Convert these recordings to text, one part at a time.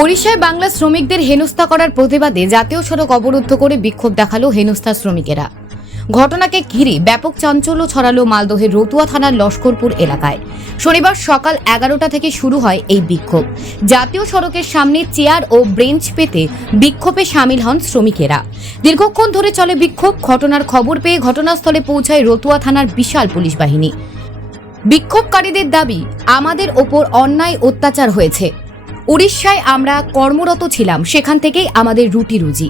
ওড়িশায় বাংলা শ্রমিকদের হেনস্থা করার প্রতিবাদে জাতীয় সড়ক অবরুদ্ধ করে বিক্ষোভ দেখালো হেনস্থা শ্রমিকেরা। ঘটনাকে ঘিরে ব্যাপক চাঞ্চল্য ছড়ালো মালদহের রতুয়া থানার লস্করপুর এলাকায়। শনিবার সকাল 11টা থেকে শুরু হয় এই বিক্ষোভ। জাতীয় সড়কের সামনে চেয়ার ও ব্রেঞ্চ পেতে বিক্ষোভে সামিল হন শ্রমিকেরা। দীর্ঘক্ষণ ধরে চলে বিক্ষোভ। ঘটনার খবর পেয়ে ঘটনাস্থলে পৌঁছায় রতুয়া থানার বিশাল পুলিশ বাহিনী। বিক্ষোভকারীদের দাবি, আমাদের ওপর অন্যায় অত্যাচার হয়েছে। উড়িষ্যায় আমরা কর্মরত ছিলাম, সেখান থেকেই আমাদের রুটি রুজি।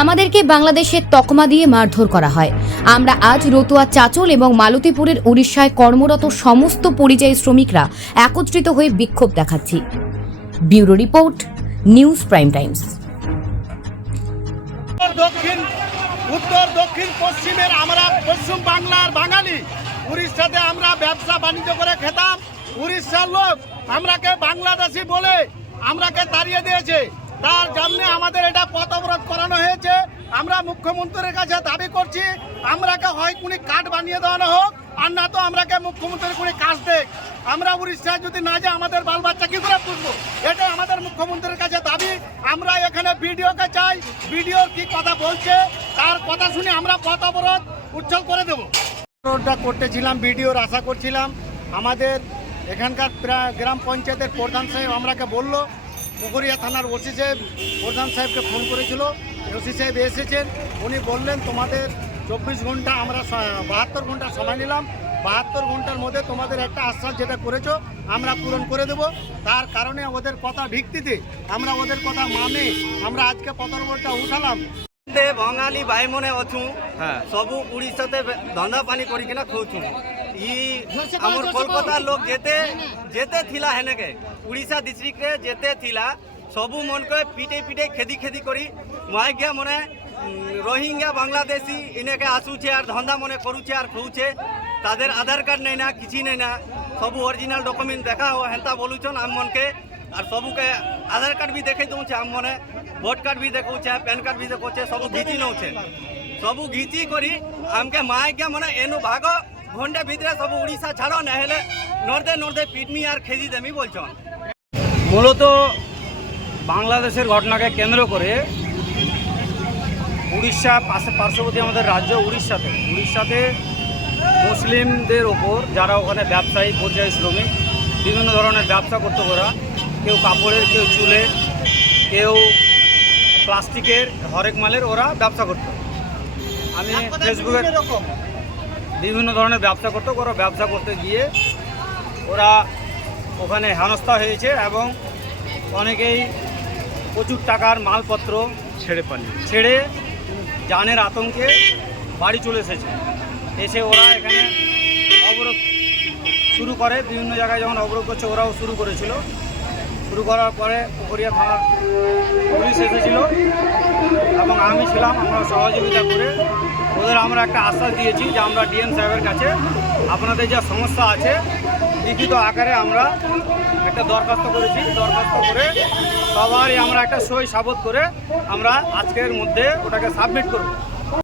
আমাদেরকে বাংলাদেশের তকমা দিয়ে মারধর করা হয়। আমরা আজ রতুয়া, চাচল এবং মালতীপুরের উড়িষ্যায় কর্মরত সমস্ত পরিযায়ী শ্রমিকরা একত্রিত হয়ে বিক্ষোভ দেখাচ্ছি। Bureau report, news prime Times. উত্তর দক্ষিণ পশ্চিমের আমরা পশ্চিম বাংলার বাঙালি, উড়িষ্যাতে আমরা ব্যবসা বাণিজ্য করে খেতাম। উড়িষ্যার লোক আমরাকে বাংলাদেশি বলে আমরাকে তাড়িয়ে দিয়েছে। তার জন্য আমাদের এটা পথ অবরোধ করানো হয়েছে। আমরা মুখ্যমন্ত্রীর কাছে দাবি করছি, আমরাকে হয় কোনো কার্ড বানিয়ে দেওয়ানো হোক, আর না তো আমরাকে মুখ্যমন্ত্রীর কোনো কাজ দেখ। আমরা উড়িষ্যায় যদি না যাই আমাদের বাল বাচ্চা কি করে পুষবো? এটা আমাদের মুখ্যমন্ত্রীর কাছে দাবি। আমরা এখানে বিডিওকে চাই, বিডিওর কি কথা বলছে তার কথা শুনে আমরা পথ অবরোধ উচ্ছল করে দেবো। অবরোধটা করতেছিলাম, বিডিওর আশা করছিলাম। আমাদের এখানকার গ্রাম পঞ্চায়েতের প্রধান সাহেব আমরাকে বললো, পুকুরিয়া থানার ওসি সাহেব প্রধান সাহেবকে ফোন করেছিল, ওসি সাহেব এসেছেন। উনি বললেন তোমাদের 24 ঘন্টা, আমরা 72 ঘন্টা সময় নিলাম। 72 ঘন্টার মধ্যে তোমাদের একটা আশ্বাস যেটা করেছো আমরা পূরণ করে দেব। তার কারণে ওদের কথা ভিত্তিতে আমরা ওদের কথা মানে আমরা আজকে পথরবটা উঠালাম। বঙালি ভাই মনে অছু সবু উড়িষ্যাতে ধন্দা পানি করিকিনা খাউছু। আমার কলকাতার লোক যেতে থিলা হেনেকে উড়িষ্যা ডিস্ট্রিক্টে যেতে থিলা সবু মনকে পিটে পিটে খেদি খেদি করি মাইগিয়া মনে রোহিঙ্গা বাংলাদেশি ইনেকে আসুছে আর ধন্দা মনে করুছে আর খাউছে। তাদের আধার কার্ড নেই না, কিছু নেই না, সবু অরিজিনাল ডকুমেন্ট দেখা হেন্তা বলুছন আম মনকে। আর সবুকে আধার কার্ড भी देखे दूचे आम मने, भोट कार्ड भी देखौचे, पैन कार्ड भी देखौचे, सबू घिची नौचे। सबू घिची करी आमके माय के मने एनु भागो घंटे भितरे सबू उड़ीसा छाड़ो ना हेले नर्दे पिटमी আর খেজি দেমি বলছন। মূলত বাংলাদেশের ঘটনাকে কেন্দ্র করে উড়িষ্যা পার্শ্ববর্তী আমাদের রাজ্য উড়িষ্যাতে মুসলিমদের ওপর যারা ওখানে ব্যবসায়ী পরিযায়ী শ্রমিক বিভিন্ন ধরনের ব্যবসা করতে, ওরা কেউ কাপড়ের, কেউ চুলের, কেউ প্লাস্টিকের, হরেক মালের ওরা ব্যবসা করতো। আমি ফেসবুকে বিভিন্ন ধরনের ব্যবসা করতো। ওরা ব্যবসা করতে গিয়ে ওরা ওখানে হেনস্থা হয়েছে এবং অনেকেই প্রচুর টাকার মালপত্র ছেড়ে জানের আতঙ্কে বাড়ি চলে এসে ওরা এখানে অবরোধ শুরু করে। বিভিন্ন জায়গায় যখন অবরোধ করছে ওরাও শুরু করেছিল। শুরু করার পরে পুকুরিয়া থানার পুলিশ এসেছিল এবং আমি ছিলাম। আমরা সহযোগিতা করে ওদের আমরা একটা আশ্বাস দিয়েছি যে আমরা ডিএম সাহেবের কাছে আপনাদের যা সমস্যা আছে লিখিত আকারে আমরা একটা দরখাস্ত করেছি। দরখাস্ত করে সবারই আমরা একটা সই সাবত করে আমরা আজকের মধ্যে ওটাকে সাবমিট করব।